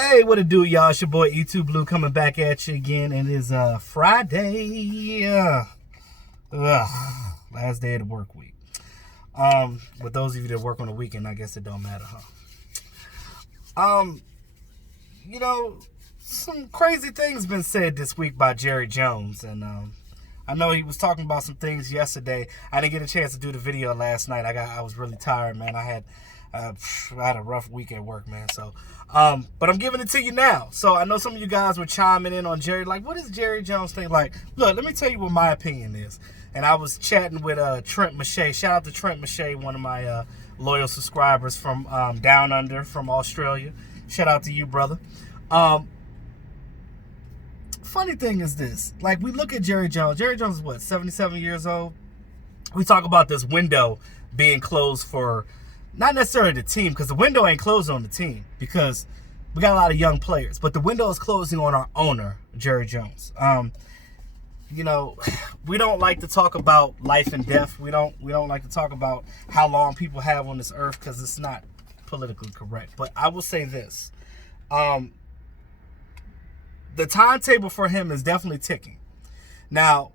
Hey, what it do, y'all? It's your boy E2 Blue coming back at you again. It is Friday. Last day of the work week. With those of you that work on the weekend, I guess it don't matter, huh? Some crazy things been said this week by Jerry Jones, and I know he was talking about some things yesterday. I didn't get a chance to do the video last night. I was really tired, man. I had a rough week at work, man. So, but I'm giving it to you now. So I know some of you guys were chiming in on Jerry, like, what does Jerry Jones think? Like, look, let me tell you what my opinion is. And I was chatting with Trent Mache. Shout out to Trent Mache, one of my loyal subscribers from down under, from Australia. Shout out to you, brother. Funny thing is this. Like, we look at Jerry Jones. Jerry Jones is what, 77 years old? We talk about this window being closed for not necessarily the team, because the window ain't closed on the team because we got a lot of young players, but the window is closing on our owner, Jerry Jones. We don't like to talk about life and death. We don't like to talk about how long people have on this earth because it's not politically correct. But I will say this. The timetable for him is definitely ticking. Now,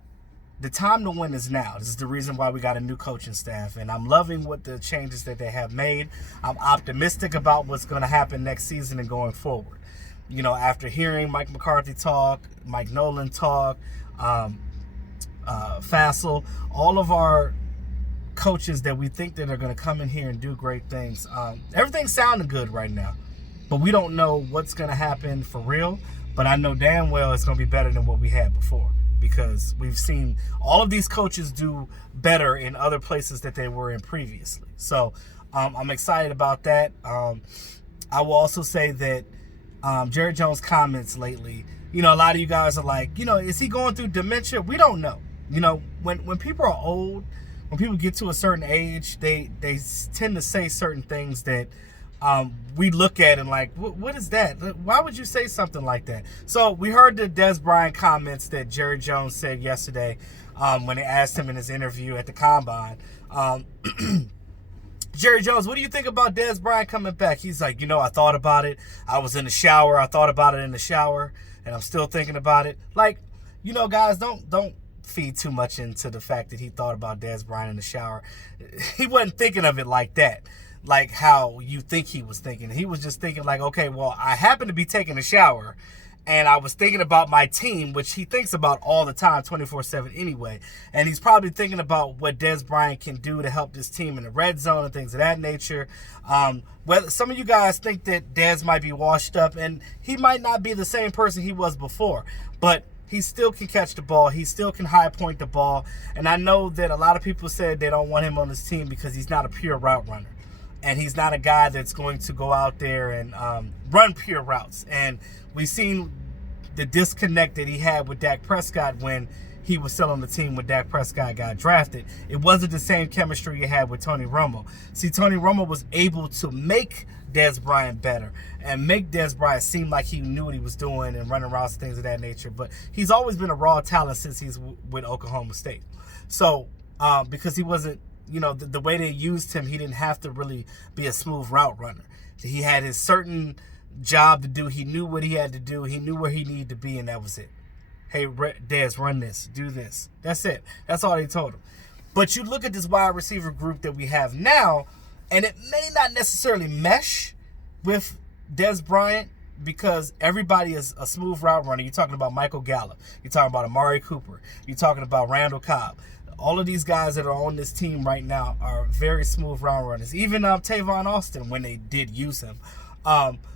the time to win is now. This is the reason why we got a new coaching staff, and I'm loving what the changes that they have made. I'm optimistic about what's going to happen next season and going forward. You know, after hearing Mike McCarthy talk, Mike Nolan talk, Fassel, all of our coaches that we think that are going to come in here and do great things. Everything's sounding good right now, but we don't know what's going to happen for real. But I know damn well it's going to be better than what we had before, because we've seen all of these coaches do better in other places that they were in previously. So I'm excited about that. I will also say that Jerry Jones' comments lately, a lot of you guys are like, is he going through dementia? We don't know. When people are old, when people get to a certain age, they tend to say certain things that we look at and like, what is that? Why would you say something like that? So we heard the Dez Bryant comments that Jerry Jones said yesterday when they asked him in his interview at the Combine. Jerry Jones, what do you think about Dez Bryant coming back? He's like, I thought about it. I was in the shower. I thought about it in the shower, and I'm still thinking about it. Like, guys, don't feed too much into the fact that he thought about Dez Bryant in the shower. He wasn't thinking of it like that, like how you think he was thinking. He was just thinking like, okay, well, I happen to be taking a shower, and I was thinking about my team, which he thinks about all the time, 24/7 anyway. And he's probably thinking about what Dez Bryant can do to help this team in the red zone and things of that nature. Whether some of you guys think that Dez might be washed up, and he might not be the same person he was before, but he still can catch the ball. He still can high point the ball. And I know that a lot of people said they don't want him on this team because he's not a pure route runner. And he's not a guy that's going to go out there and run pure routes. And we've seen the disconnect that he had with Dak Prescott when he was still on the team when Dak Prescott got drafted. It wasn't the same chemistry he had with Tony Romo. See, Tony Romo was able to make Dez Bryant better and make Dez Bryant seem like he knew what he was doing and running routes and things of that nature. But he's always been a raw talent since he's with Oklahoma State. So because he wasn't, the way they used him, he didn't have to really be a smooth route runner. He had his certain job to do. He knew what he had to do. He knew where he needed to be, and that was it. Hey, Dez, run this, do this. That's it. That's all they told him. But you look at this wide receiver group that we have now, and it may not necessarily mesh with Dez Bryant because everybody is a smooth route runner. You're talking about Michael Gallup. You're talking about Amari Cooper. You're talking about Randall Cobb. All of these guys that are on this team right now are very smooth route runners. Even Tavon Austin, when they did use him.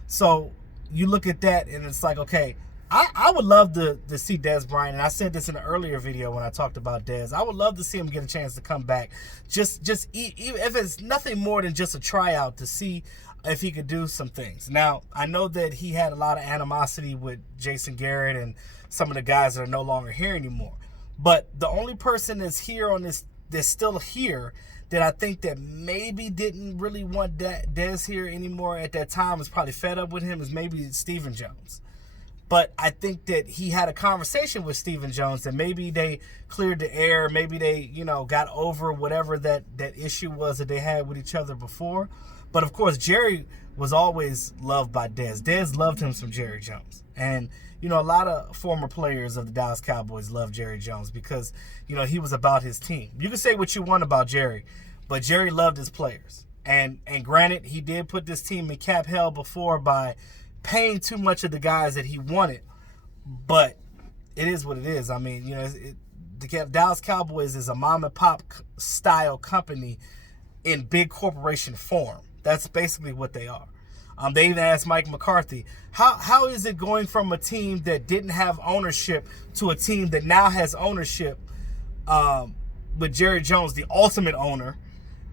So you look at that, and it's like, okay, I would love to see Dez Bryant, and I said this in an earlier video when I talked about Dez. I would love to see him get a chance to come back, just if it's nothing more than just a tryout, to see if he could do some things. Now, I know that he had a lot of animosity with Jason Garrett and some of the guys that are no longer here anymore. But the only person that's here on this, that's still here, that I think that maybe didn't really want Dez here anymore at that time, was probably fed up with him, is maybe Stephen Jones. But I think that he had a conversation with Stephen Jones, and maybe they cleared the air. Maybe they, got over whatever that issue was that they had with each other before. But of course, Jerry was always loved by Dez. Dez loved him some Jerry Jones. And, you know, a lot of former players of the Dallas Cowboys love Jerry Jones because, you know, he was about his team. You can say what you want about Jerry, but Jerry loved his players. And granted, he did put this team in cap hell before by paying too much of the guys that he wanted. But it is what it is. I mean, you know, the Dallas Cowboys is a mom and pop style company in big corporation form. That's basically what they are. They even asked Mike McCarthy, how is it going from a team that didn't have ownership to a team that now has ownership with Jerry Jones, the ultimate owner,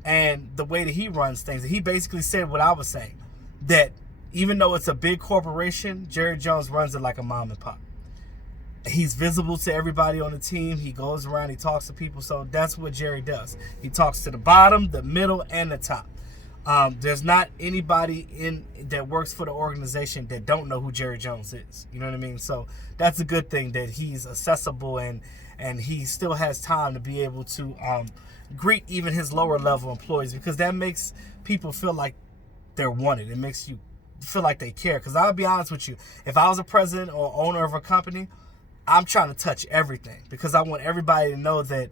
and the way that he runs things? And he basically said what I was saying, that even though it's a big corporation, Jerry Jones runs it like a mom and pop. He's visible to everybody on the team. He goes around, he talks to people. So that's what Jerry does. He talks to the bottom, the middle, and the top. There's not anybody that works for the organization that don't know who Jerry Jones is. You know what I mean? So that's a good thing that he's accessible and he still has time to be able to greet even his lower level employees, because that makes people feel like they're wanted. It makes you feel like they care. Because I'll be honest with you, if I was a president or owner of a company, I'm trying to touch everything because I want everybody to know that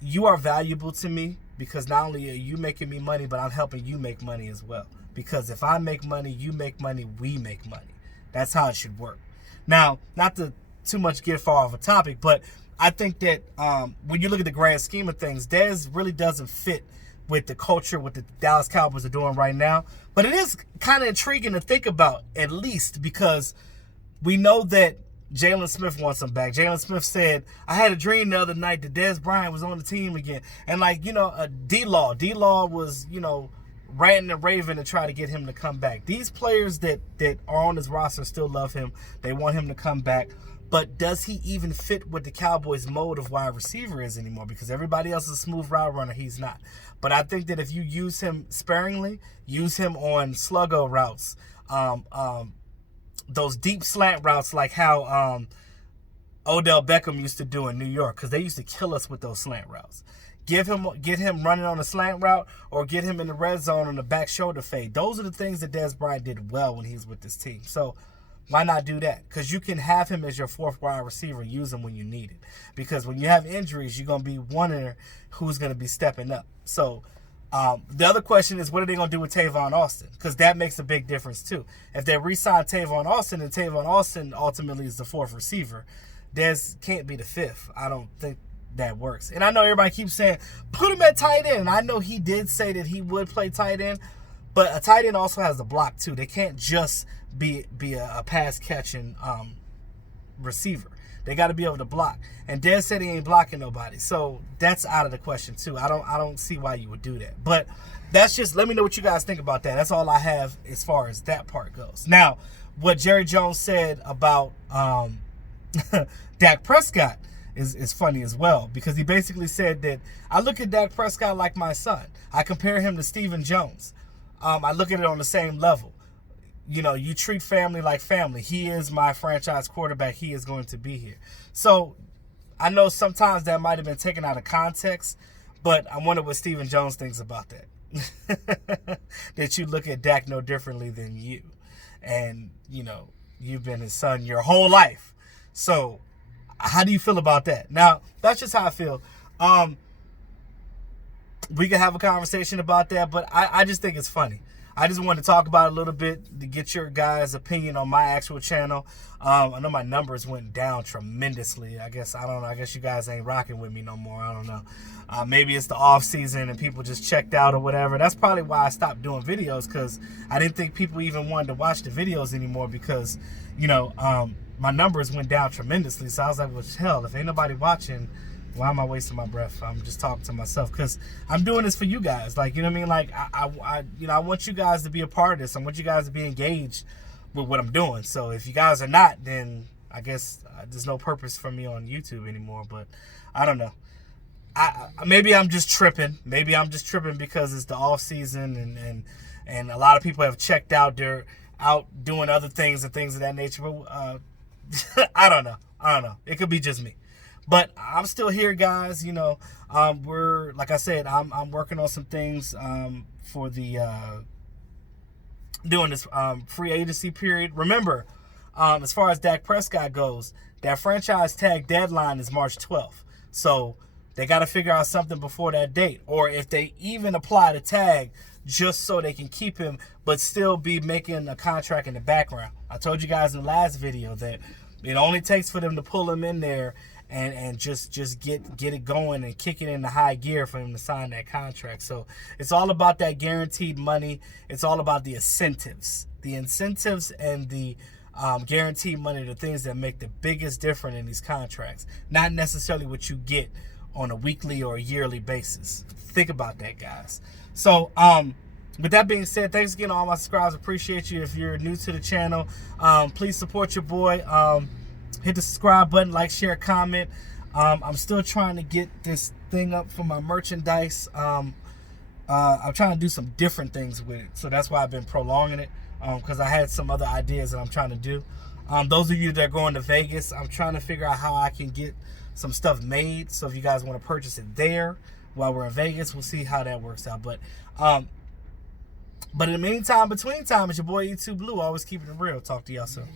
you are valuable to me, because not only are you making me money, but I'm helping you make money as well. Because if I make money, you make money, we make money. That's how it should work. Now, not to too much get far off a topic, but I think that when you look at the grand scheme of things, Dez really doesn't fit with the culture, what the Dallas Cowboys are doing right now. But it is kind of intriguing to think about, at least, because we know that Jalen Smith wants him back. Jalen Smith said, I had a dream the other night that Dez Bryant was on the team again. And like, you know, D-Law was, you know, ranting and raving to try to get him to come back. These players that are on his roster still love him. They want him to come back. But does he even fit with the Cowboys' mode of wide receiver is anymore? Because everybody else is a smooth route runner. He's not. But I think that if you use him sparingly, use him on sluggo routes, those deep slant routes like how Odell Beckham used to do in New York, because they used to kill us with those slant routes. Get him running on a slant route, or get him in the red zone on the back shoulder fade. Those are the things that Dez Bryant did well when he was with this team. So why not do that? Because you can have him as your fourth wide receiver, use him when you need it. Because when you have injuries, you're going to be wondering who's going to be stepping up. So the other question is, what are they going to do with Tavon Austin? Because that makes a big difference too. If they re-sign Tavon Austin, and Tavon Austin ultimately is the fourth receiver, Dez can't be the fifth. I don't think that works. And I know everybody keeps saying, put him at tight end. And I know he did say that he would play tight end, but a tight end also has the block too. They can't just be a pass catching receiver. They got to be able to block. And Dez said he ain't blocking nobody. So that's out of the question too. I don't see why you would do that. But that's just, let me know what you guys think about that. That's all I have as far as that part goes. Now, what Jerry Jones said about Dak Prescott is funny as well, because he basically said that I look at Dak Prescott like my son. I compare him to Stephen Jones. I look at it on the same level. You know, you treat family like family. He is my franchise quarterback. He is going to be here. So I know sometimes that might have been taken out of context, but I wonder what Stephen Jones thinks about that. That you look at Dak no differently than you. And, you know, you've been his son your whole life. So how do you feel about that? Now, that's just how I feel. We can have a conversation about that, but I just think it's funny. I just wanted to talk about it a little bit to get your guys' opinion on my actual channel. I know my numbers went down tremendously. I guess you guys ain't rocking with me no more. I don't know. Maybe it's the off season and people just checked out or whatever. That's probably why I stopped doing videos, because I didn't think people even wanted to watch the videos anymore, because, you know, my numbers went down tremendously. So I was like, well, hell, if ain't nobody watching, why am I wasting my breath? I'm just talking to myself, because I'm doing this for you guys. Like, you know what I mean? Like, I want you guys to be a part of this. I want you guys to be engaged with what I'm doing. So if you guys are not, then I guess there's no purpose for me on YouTube anymore. But I don't know. Maybe I'm just tripping. Maybe I'm just tripping because it's the off season and a lot of people have checked out. They're out doing other things and things of that nature. But I don't know. It could be just me. But I'm still here, guys. You know, we're, like I said, I'm working on some things for the during this free agency period. Remember, as far as Dak Prescott goes, that franchise tag deadline is March 12th. So they got to figure out something before that date. Or if they even apply the tag just so they can keep him but still be making a contract in the background. I told you guys in the last video that it only takes for them to pull him in there and just get it going and kick it into high gear for him to sign that contract. So it's all about that guaranteed money. It's all about the incentives. The incentives and the guaranteed money, the things that make the biggest difference in these contracts. Not necessarily what you get on a weekly or a yearly basis. Think about that, guys. So, with that being said, thanks again to all my subscribers. Appreciate you. If you're new to the channel, please support your boy. Hit the subscribe button, like, share, comment. I'm still trying to get this thing up for my merchandise. I'm trying to do some different things with it, so that's why I've been prolonging it, because I had some other ideas that I'm trying to do. Those of you that are going to Vegas, I'm trying to figure out how I can get some stuff made. So if you guys want to purchase it there while we're in Vegas, we'll see how that works out. But in the meantime, between time, it's your boy E2 Blue, always keeping it real. Talk to y'all soon.